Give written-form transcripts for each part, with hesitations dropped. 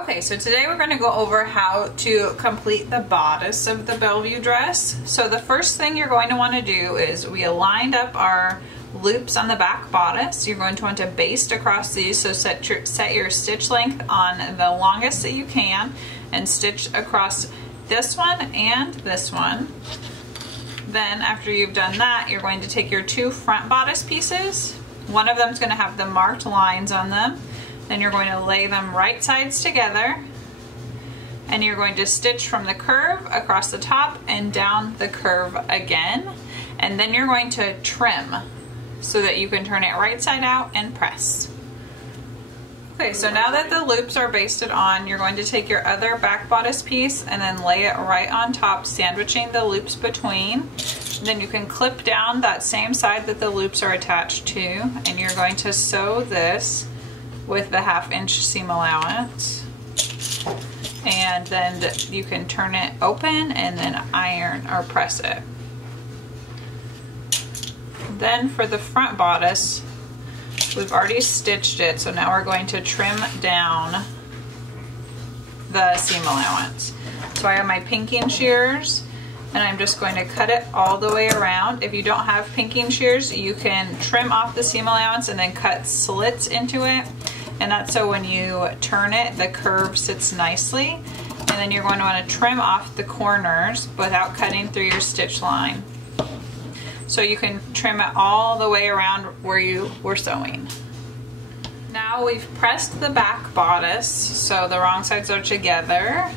Okay, so today we're going to go over how to complete the bodice of the Bellevue dress. So the first thing you're going to want to do is we aligned up our loops on the back bodice. You're going to want to baste across these, so set your stitch length on the longest that you can and stitch across this one and this one. Then after you've done that, you're going to take your two front bodice pieces. One of them is going to have the marked lines on them. Then you're going to lay them right sides together, and you're going to stitch from the curve across the top and down the curve again, and then you're going to trim so that you can turn it right side out and press. Okay, so now that the loops are basted on, you're going to take your other back bodice piece and then lay it right on top, sandwiching the loops between. Then you can clip down that same side that the loops are attached to, and you're going to sew this with the 1/2 inch seam allowance, and then you can turn it open and then iron or press it. Then for the front bodice, we've already stitched it, so now we're going to trim down the seam allowance. So I have my pinking shears, and I'm just going to cut it all the way around. If you don't have pinking shears, you can trim off the seam allowance and then cut slits into it. And that's so when you turn it, the curve sits nicely. And then you're going to want to trim off the corners without cutting through your stitch line. So you can trim it all the way around where you were sewing. Now we've pressed the back bodice, so the wrong sides are together,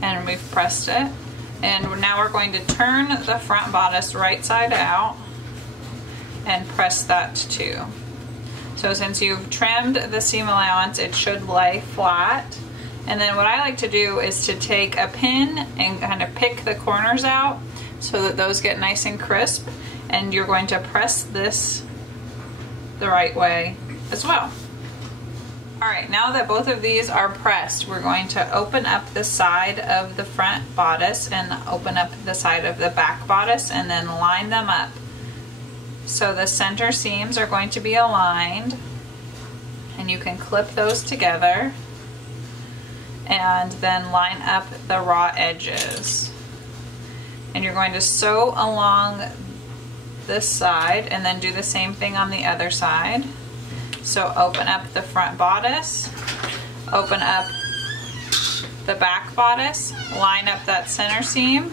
and we've pressed it. And now we're going to turn the front bodice right side out and press that too. So since you've trimmed the seam allowance, it should lay flat. And then what I like to do is to take a pin and kind of pick the corners out so that those get nice and crisp. And you're going to press this the right way as well. Alright, now that both of these are pressed, we're going to open up the side of the front bodice and open up the side of the back bodice and then line them up. So the center seams are going to be aligned, and you can clip those together and then line up the raw edges. And you're going to sew along this side and then do the same thing on the other side. So open up the front bodice, open up the back bodice, line up that center seam,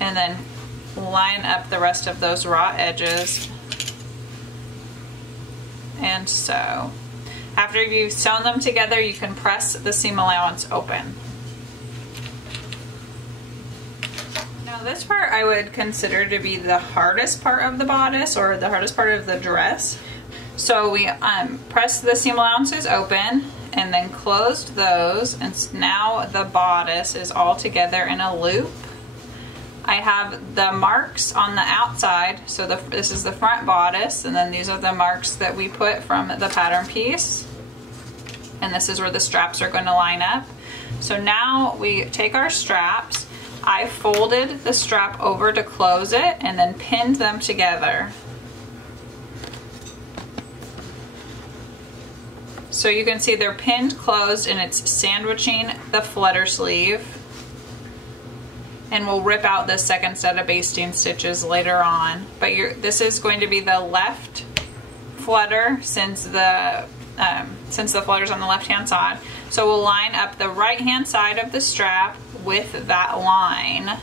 and then line up the rest of those raw edges and sew. After you've sewn them together, you can press the seam allowance open. Now this part I would consider to be the hardest part of the bodice, or the hardest part of the dress. So we pressed the seam allowances open and then closed those, and now the bodice is all together in a loop. I have the marks on the outside, so this is the front bodice, and then these are the marks that we put from the pattern piece, and this is where the straps are going to line up. So now we take our straps. I folded the strap over to close it and then pinned them together. So you can see they're pinned closed, and it's sandwiching the flutter sleeve. And we'll rip out the second set of basting stitches later on. But this is going to be the left flutter since the flutter's on the left hand side. So we'll line up the right hand side of the strap with that line.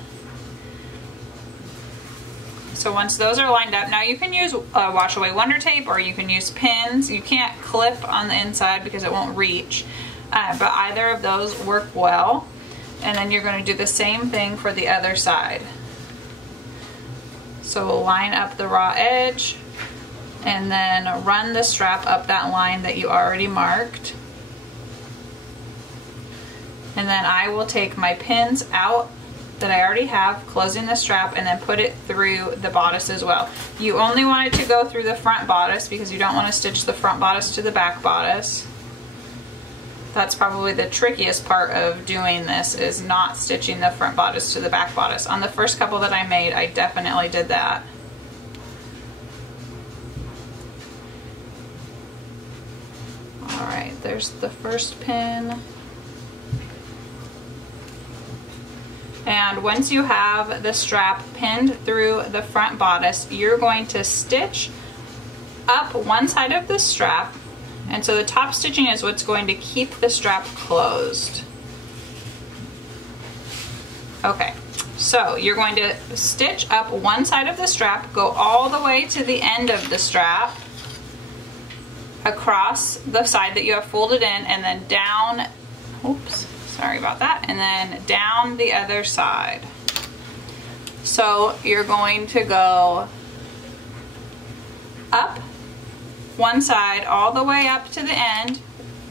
So once those are lined up, now you can use wash away wonder tape, or you can use pins. You can't clip on the inside because it won't reach, but either of those work well. And then you're going to do the same thing for the other side. So we'll line up the raw edge and then run the strap up that line that you already marked. And then I will take my pins out that I already have, closing the strap, and then put it through the bodice as well. You only want it to go through the front bodice because you don't want to stitch the front bodice to the back bodice. That's probably the trickiest part of doing this, is not stitching the front bodice to the back bodice. On the first couple that I made, I definitely did that. All right, there's the first pin. And once you have the strap pinned through the front bodice, you're going to stitch up one side of the strap. And so the top stitching is what's going to keep the strap closed. Okay, so you're going to stitch up one side of the strap, go all the way to the end of the strap, across the side that you have folded in, and then down, oops, sorry about that, and then down the other side. So you're going to go up one side all the way up to the end,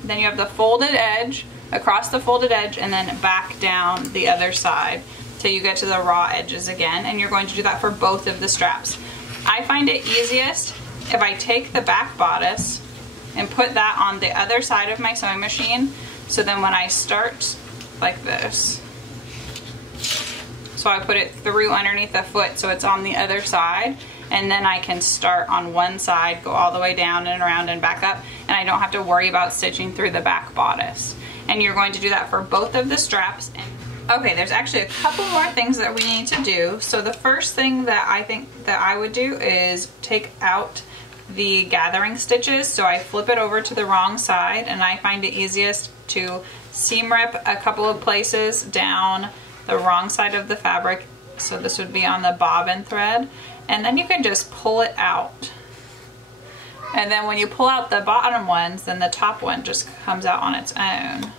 then you have the folded edge, across the folded edge, and then back down the other side till you get to the raw edges again, and you're going to do that for both of the straps. I find it easiest if I take the back bodice and put that on the other side of my sewing machine, so then when I start like this, so I put it through underneath the foot so it's on the other side, and then I can start on one side, go all the way down and around and back up, and I don't have to worry about stitching through the back bodice. And you're going to do that for both of the straps. Okay, there's actually a couple more things that we need to do. So the first thing that I think that I would do is take out the gathering stitches. So I flip it over to the wrong side, and I find it easiest to seam rip a couple of places down the wrong side of the fabric. So this would be on the bobbin thread, and then you can just pull it out. And then when you pull out the bottom ones, then the top one just comes out on its own.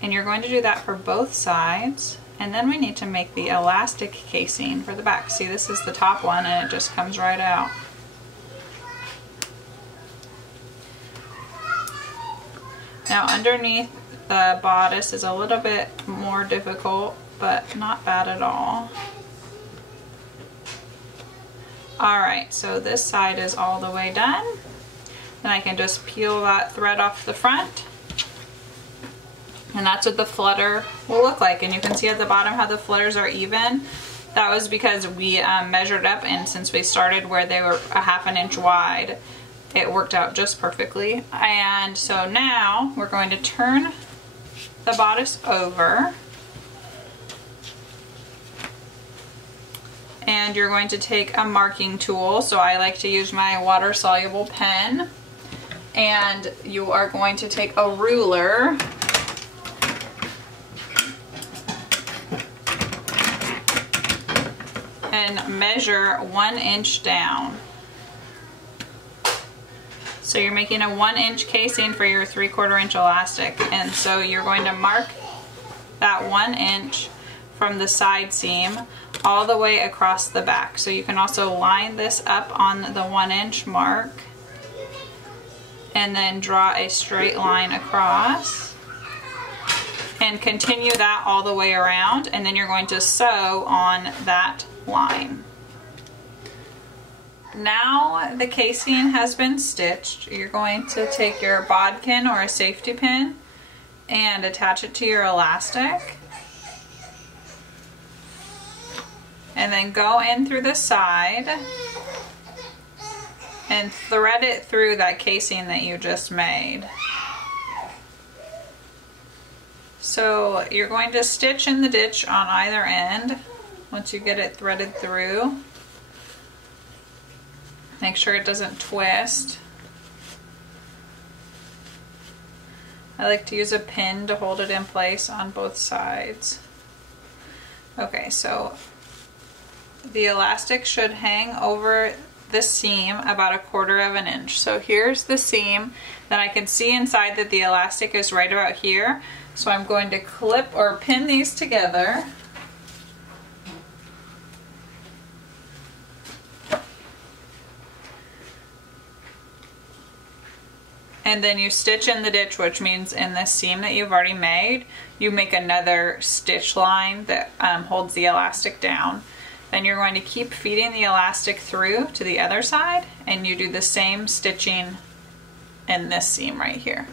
And you're going to do that for both sides. And then we need to make the elastic casing for the back. See, this is the top one, and it just comes right out. Now underneath the bodice is a little bit more difficult, but not bad at all. Alright, so this side is all the way done. Then I can just peel that thread off the front. And that's what the flutter will look like. And you can see at the bottom how the flutters are even. That was because we measured up, and since we started where they were a ½ an inch wide, it worked out just perfectly. And so now we're going to turn the bodice over. And you're going to take a marking tool. So I like to use my water-soluble pen. And you are going to take a ruler and measure 1 inch down. So you're making a 1 inch casing for your 3/4 inch elastic, and so you're going to mark that 1 inch from the side seam all the way across the back. So you can also line this up on the 1 inch mark and then draw a straight line across and continue that all the way around, and then you're going to sew on that line. Now the casing has been stitched, you're going to take your bodkin or a safety pin and attach it to your elastic, and then go in through the side and thread it through that casing that you just made. So you're going to stitch in the ditch on either end once you get it threaded through. Make sure it doesn't twist. I like to use a pin to hold it in place on both sides. Okay, so the elastic should hang over the seam about 1/4 of an inch. So here's the seam. Then I can see inside that the elastic is right about here. So I'm going to clip or pin these together. And then you stitch in the ditch, which means in the seam that you've already made, you make another stitch line that holds the elastic down. Then you're going to keep feeding the elastic through to the other side, and you do the same stitching in this seam right here.